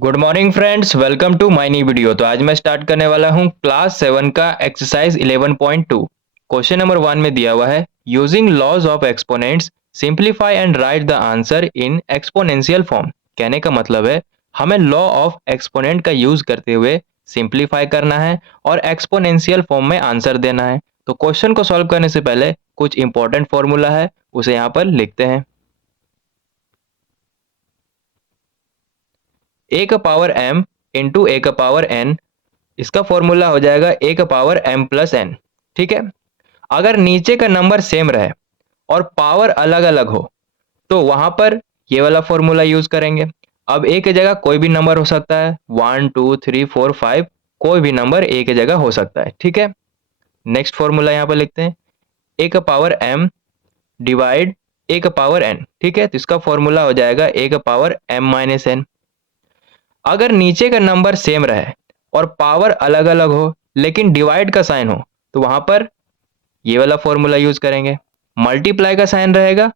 Good morning friends, welcome to my new video. तो आज मैं स्टार्ट करने वाला हूं क्लास 7 का एक्सरसाइज 11.2। क्वेश्चन नंबर 1 में दिया हुआ है using laws of exponents simplify and write the answer in exponential form. कहने का मतलब है हमें लॉ ऑफ एक्सपोनेंट का यूज करते हुए सिंप्लीफाई करना है और एक्सपोनेंशियल फॉर्म में आंसर देना है। तो क्वेश्चन को सॉल्व करने से पहले कुछ इंपॉर्टेंट फॉर्मूला है, उसे यहाँ पर लिखते हैं। ए का पावर m इंटू ए का पावर n, इसका फॉर्मूला हो जाएगा ए का पावर m प्लस n। ठीक है। अगर नीचे का नंबर सेम रहे और पावर अलग अलग हो तो वहां पर ये वाला फॉर्मूला यूज करेंगे। अब ए की जगह कोई भी नंबर हो सकता है, 1 2 3 4 5, कोई भी नंबर ए की जगह हो सकता है। ठीक है। नेक्स्ट फॉर्मूला यहाँ पर लिखते हैं ए का पावर m डिवाइड ए का पावर n। ठीक है, तो इसका फॉर्मूला हो जाएगा ए का पावर m माइनस n। अगर नीचे का नंबर सेम रहे और पावर अलग अलग हो लेकिन डिवाइड का साइन हो तो वहां पर ये वाला फॉर्मूला यूज करेंगे। मल्टीप्लाई का साइन रहेगा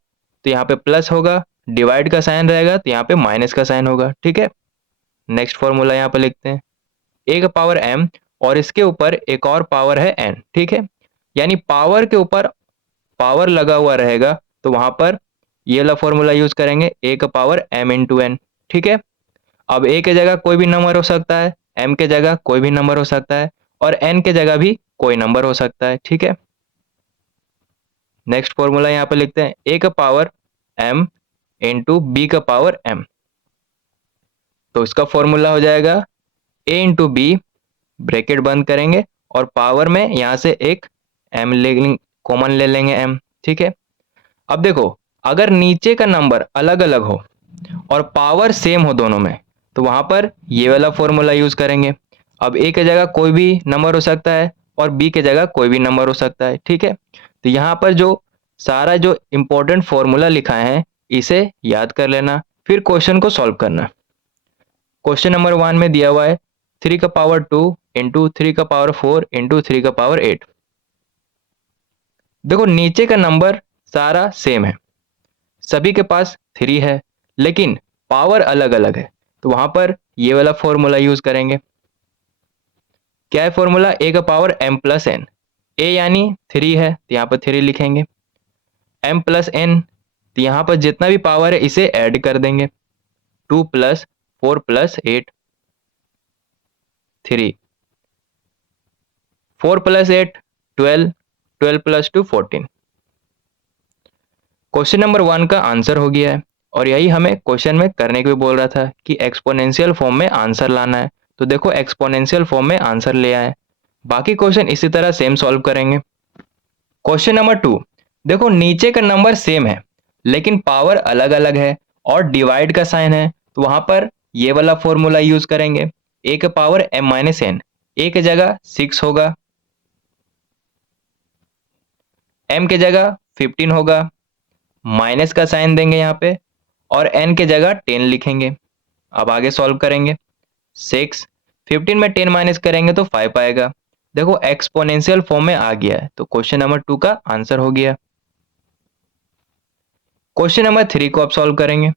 तो यहाँ पे प्लस होगा, डिवाइड का साइन रहेगा तो यहाँ पे माइनस का साइन होगा। ठीक है। नेक्स्ट फॉर्मूला यहाँ पे लिखते हैं ए का पावर m और इसके ऊपर एक और पावर है n। ठीक है, यानी पावर के ऊपर पावर लगा हुआ रहेगा तो वहां पर ये वाला फॉर्मूला यूज करेंगे ए का पावर m इंटू n। ठीक है। अब ए के जगह कोई भी नंबर हो सकता है, m के जगह कोई भी नंबर हो सकता है और n के जगह भी कोई नंबर हो सकता है। ठीक है। नेक्स्ट फॉर्मूला यहाँ पे लिखते हैं ए का पावर m इंटू बी का पावर m। तो इसका फॉर्मूला हो जाएगा a इंटू बी, ब्रैकेट बंद करेंगे और पावर में यहाँ से एक m ले कॉमन ले लेंगे m। ठीक है। अब देखो अगर नीचे का नंबर अलग अलग हो और पावर सेम हो दोनों में तो वहां पर ये वाला फॉर्मूला यूज करेंगे। अब ए की जगह कोई भी नंबर हो सकता है और बी की जगह कोई भी नंबर हो सकता है। ठीक है। तो यहाँ पर जो सारा जो इंपॉर्टेंट फॉर्मूला लिखा है इसे याद कर लेना, फिर क्वेश्चन को सॉल्व करना। क्वेश्चन नंबर 1 में दिया हुआ है 3 का पावर 2 इंटू 3 का पावर 4 इंटू 3 का पावर 8। देखो नीचे का नंबर सारा सेम है, सभी के पास 3 है लेकिन पावर अलग अलग है तो वहां पर ये वाला फॉर्मूला यूज करेंगे। क्या है फॉर्मूला? ए का पावर m प्लस एन। ए यानी 3 है तो यहाँ पर 3 लिखेंगे, m प्लस एन तो यहाँ पर जितना भी पावर है इसे ऐड कर देंगे, 2 plus 4 plus 8, 3, 4 plus 8 12, 12 plus 2 14। Question number 1 का आंसर हो गया है और यही हमें क्वेश्चन में करने को भी बोल रहा था कि एक्सपोनेंशियल फॉर्म में आंसर लाना है। तो देखो एक्सपोनेंशियल फॉर्म में आंसर ले आए। बाकी क्वेश्चन इसी तरह सेम सॉल्व करेंगे। क्वेश्चन नंबर 2, देखो नीचे का नंबर सेम है लेकिन पावर अलग अलग है और डिवाइड का साइन है तो वहां पर ये वाला फॉर्मूला यूज करेंगे ए के पावर m माइनस एन। ए की जगह 6 होगा, m की जगह 15 होगा, माइनस का साइन देंगे यहाँ पे और n के जगह 10 लिखेंगे। अब आगे सॉल्व करेंगे। 6, 15 में 10 माइनस करेंगे तो 5 आएगा। देखो एक्सपोनेंशियल फॉर्म में आ गया है तो क्वेश्चन नंबर 2 का आंसर हो गया। क्वेश्चन नंबर 3 को अब सॉल्व करेंगे।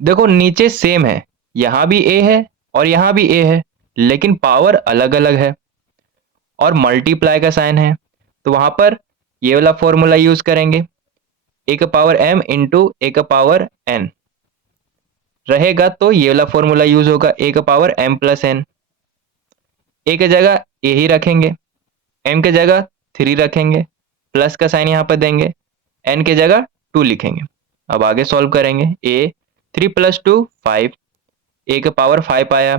देखो नीचे सेम है, यहां भी a है और यहां भी a है लेकिन पावर अलग अलग है और मल्टीप्लाई का साइन है तो वहां पर ये वाला फॉर्मूला यूज करेंगे ए का पावर m इंटू ए का पावर n रहेगा तो ये वाला फॉर्मूला यूज होगा ए का पावर m प्लस एन। ए की जगह ए ही रखेंगे, m की जगह 3 रखेंगे, प्लस का साइन यहाँ पर देंगे, n की जगह 2 लिखेंगे। अब आगे सॉल्व करेंगे। ए 3 प्लस 2 5, ए का पावर 5 आया।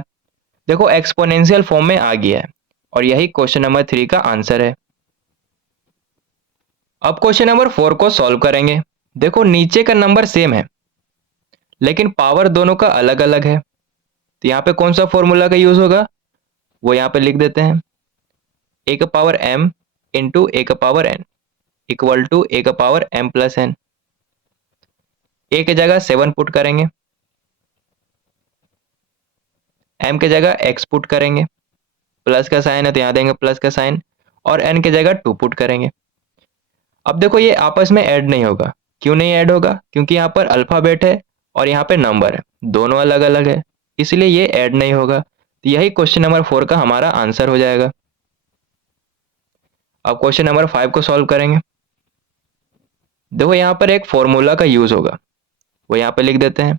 देखो एक्सपोनेंशियल फॉर्म में आ गया है और यही क्वेश्चन नंबर 3 का आंसर है। अब क्वेश्चन नंबर 4 को सॉल्व करेंगे। देखो नीचे का नंबर सेम है लेकिन पावर दोनों का अलग अलग है तो यहाँ पे कौन सा फॉर्मूला का यूज होगा वो यहाँ पे लिख देते हैं ए का पावर m इंटू ए का पावर n इक्वल टू ए का पावर m प्लस एन। ए की जगह 7 पुट करेंगे, m की जगह x पुट करेंगे, प्लस का साइन है तो यहाँ देंगे प्लस का साइन और n की जगह 2 पुट करेंगे। अब देखो ये आपस में ऐड नहीं होगा। क्यों नहीं ऐड होगा? क्योंकि यहाँ पर अल्फाबेट है और यहाँ पे नंबर है दोनों अलग अलग है, इसलिए ये ऐड नहीं होगा। तो यही क्वेश्चन नंबर 4 का हमारा आंसर हो जाएगा। अब क्वेश्चन नंबर 5 को सॉल्व करेंगे। देखो यहाँ पर एक फॉर्मूला का यूज होगा, वो यहाँ पे लिख देते हैं,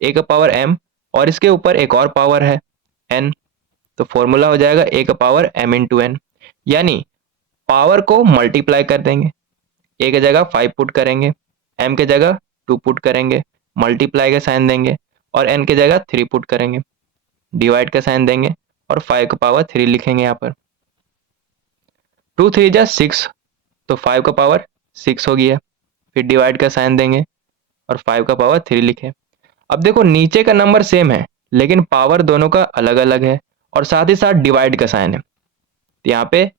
ए का पावर m और इसके ऊपर एक और पावर है n। तो फॉर्मूला हो जाएगा ए का पावर m इंटू एन, यानी पावर को मल्टीप्लाई कर देंगे। ए की जगह 5 पुट करेंगे, m की जगह 2 पुट करेंगे, मल्टीप्लाई का साइन देंगे और n की जगह 3 पुट करेंगे, डिवाइड का साइन देंगे और 5 का पावर 3 लिखेंगे। यहाँ पर 2 3 जा 6, तो 5 का पावर 6 हो गया। फिर डिवाइड का साइन देंगे और 5 का पावर 3 लिखें। अब देखो नीचे का नंबर सेम है लेकिन पावर दोनों का अलग अलग है और साथ ही साथ डिवाइड का साइन है। तो यहाँ पे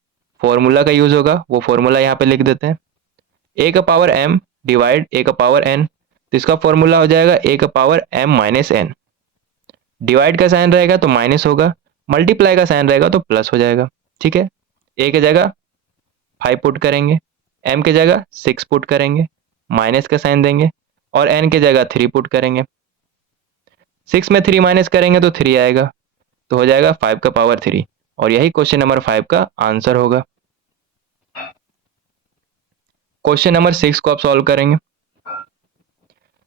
फॉर्मूला का यूज होगा, वो फॉर्मूला यहाँ पे लिख देते हैं, ए का पावर m डिवाइड ए का पावर n। तो इसका फॉर्मूला हो जाएगा ए का power m minus n. Divide का साइन रहेगा तो माइनस होगा, मल्टीप्लाई का साइन रहेगा तो प्लस हो जाएगा। ठीक है, ए की जगह 5 पुट करेंगे, m की जगह 6 पुट करेंगे, माइनस का साइन देंगे और n की जगह 3 पुट करेंगे। 6 में 3 माइनस करेंगे तो 3 आएगा, तो हो जाएगा 5 का पावर 3 और यही क्वेश्चन नंबर 5 का आंसर होगा। क्वेश्चन नंबर 6 को आप सॉल्व करेंगे।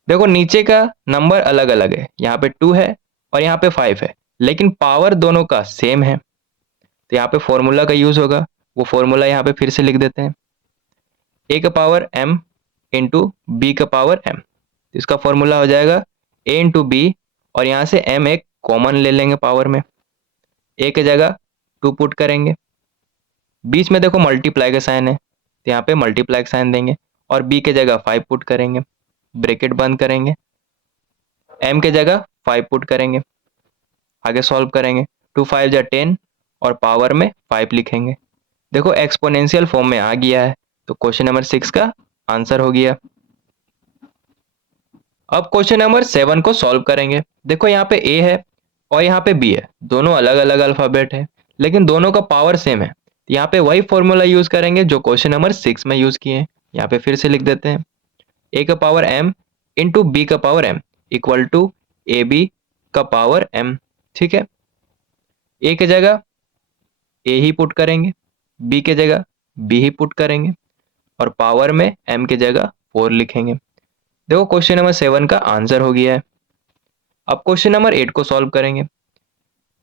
देखो नीचे का नंबर अलग अलग है, यहाँ पे 2 है और यहाँ पे 5 है, लेकिन पावर दोनों का सेम है। तो यहाँ पे फॉर्मूला का यूज होगा, वो फॉर्मूला यहाँ पे फिर से लिख देते हैं, ए का पावर m इंटू बी का पावर m। इसका फॉर्मूला हो जाएगा a इंटू बी और यहाँ से m एक कॉमन ले लेंगे पावर में, a की जगह 2 पुट करेंगे, बीच में देखो मल्टीप्लाई का साइन है तो यहाँ पे मल्टीप्लाई का साइन देंगे और b की जगह 5 पुट करेंगे, ब्रैकेट बंद करेंगे, m की जगह 5 पुट करेंगे, आगे सॉल्व करेंगे, 2 5 जा 10 और पावर में 5 लिखेंगे। देखो एक्सपोनेंशियल फॉर्म में आ गया है, तो क्वेश्चन नंबर 6 का आंसर हो गया। अब क्वेश्चन नंबर 7 को सॉल्व करेंगे। देखो यहाँ पे ए है और यहाँ पे बी है, दोनों अलग अलग अल्फाबेट है लेकिन दोनों का पावर सेम है। यहाँ पे वही फॉर्मूला यूज करेंगे जो क्वेश्चन नंबर 6 में यूज किए हैं। यहाँ पे फिर से लिख देते हैं, ए का पावर m इंटू बी का power m equal to a b का पावर m। ठीक है, ए की जगह ए ही पुट करेंगे, बी की जगह बी ही पुट करेंगे और पावर में m की जगह 4 लिखेंगे। देखो क्वेश्चन नंबर 7 का आंसर हो गया है। अब क्वेश्चन नंबर 8 को सॉल्व करेंगे।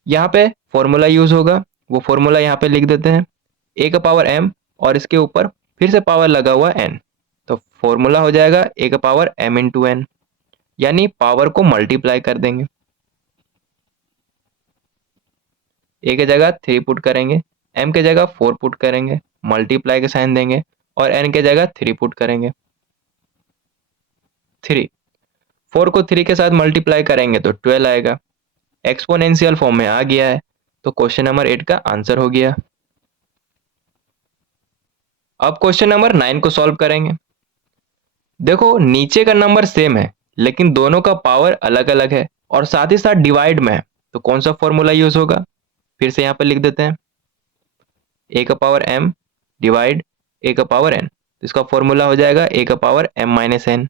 यहाँ पे फॉर्मूला यूज होगा, वो फॉर्मूला यहाँ पे लिख देते हैं, ए का पावर m और इसके ऊपर फिर से पावर लगा हुआ n। तो फॉर्मूला हो जाएगा ए का पावर m इंटू एन, यानी पावर को मल्टीप्लाई कर देंगे। ए की जगह 3 पुट करेंगे, m की जगह 4 पुट करेंगे, मल्टीप्लाई का साइन देंगे और n की जगह 3 पुट करेंगे। 3 4 को 3 के साथ मल्टीप्लाई करेंगे तो 12 आएगा। एक्सपोनेंशियल फॉर्म में आ गया है, तो क्वेश्चन नंबर 8 का आंसर हो गया। अब क्वेश्चन नंबर 9 को सॉल्व करेंगे। देखो नीचे का नंबर सेम है लेकिन दोनों का पावर अलग अलग है और साथ ही साथ डिवाइड में है, तो कौन सा फॉर्मूला यूज होगा, फिर से यहाँ पर लिख देते हैं, ए का पावर m डिवाइड ए का पावर n। तो इसका फॉर्मूला हो जाएगा ए का पावर m माइनस एन।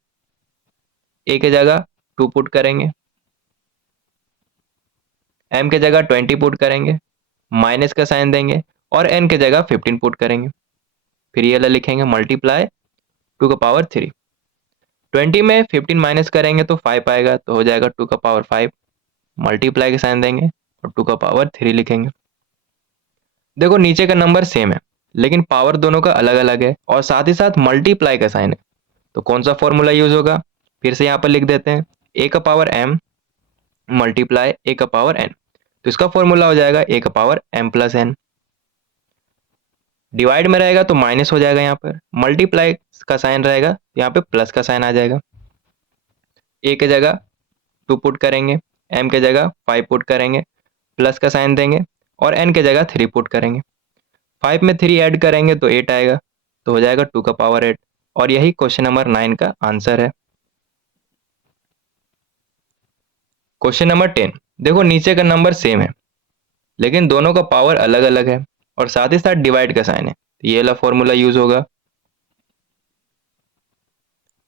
ए की जगह 2 पुट करेंगे, m की जगह 20 पुट करेंगे, माइनस का साइन देंगे और n की जगह 15 पुट करेंगे। फिर ये लिखेंगे मल्टीप्लाई 2 का पावर 3। 20 में 15 माइनस करेंगे तो 5 आएगा, तो हो जाएगा 2 का पावर 5। मल्टीप्लाई का साइन देंगे और 2 का पावर 3 लिखेंगे। देखो नीचे का नंबर सेम है लेकिन पावर दोनों का अलग अलग है और साथ ही साथ मल्टीप्लाई का साइन है, तो कौन सा फॉर्मूला यूज होगा, फिर से यहाँ पर लिख देते हैं, ए का पावर m मल्टीप्लाई ए का पावर n। तो इसका फॉर्मूला हो जाएगा ए का power m plus n. Divide में रहेगा तो माइनस हो जाएगा, यहाँ पर मल्टीप्लाई का साइन रहेगा यहाँ पे प्लस का साइन आ जाएगा। ए की जगह 2 पुट करेंगे, m की जगह 5 पुट करेंगे, प्लस का साइन देंगे और n की जगह 3 पुट करेंगे। 5 में 3 ऐड करेंगे तो 8 आएगा, तो हो जाएगा 2 का पावर 8 और यही क्वेश्चन नंबर 9 का आंसर है। क्वेश्चन नंबर 10, देखो नीचे का नंबर सेम है लेकिन दोनों का पावर अलग अलग है और साथ ही साथ डिवाइड का साइन है, तो ये वाला फॉर्मूला यूज होगा।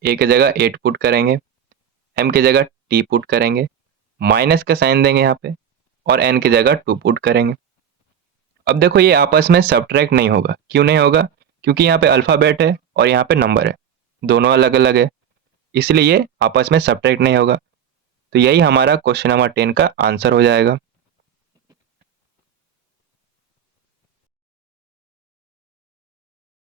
ए की जगह 8 पुट करेंगे, m की जगह टी पुट करेंगे, माइनस का साइन देंगे यहाँ पे और n की जगह 2 पुट करेंगे। अब देखो ये आपस में सब्ट्रैक्ट नहीं होगा। क्यों नहीं होगा? क्योंकि यहाँ पे अल्फ़ाबेट है और यहाँ पे नंबर है, दोनों अलग-अलग है, इसलिए ये आपस में सब्ट्रैक्ट नहीं होगा। तो यही हमारा क्वेश्चन नंबर 10 का आंसर हो जाएगा।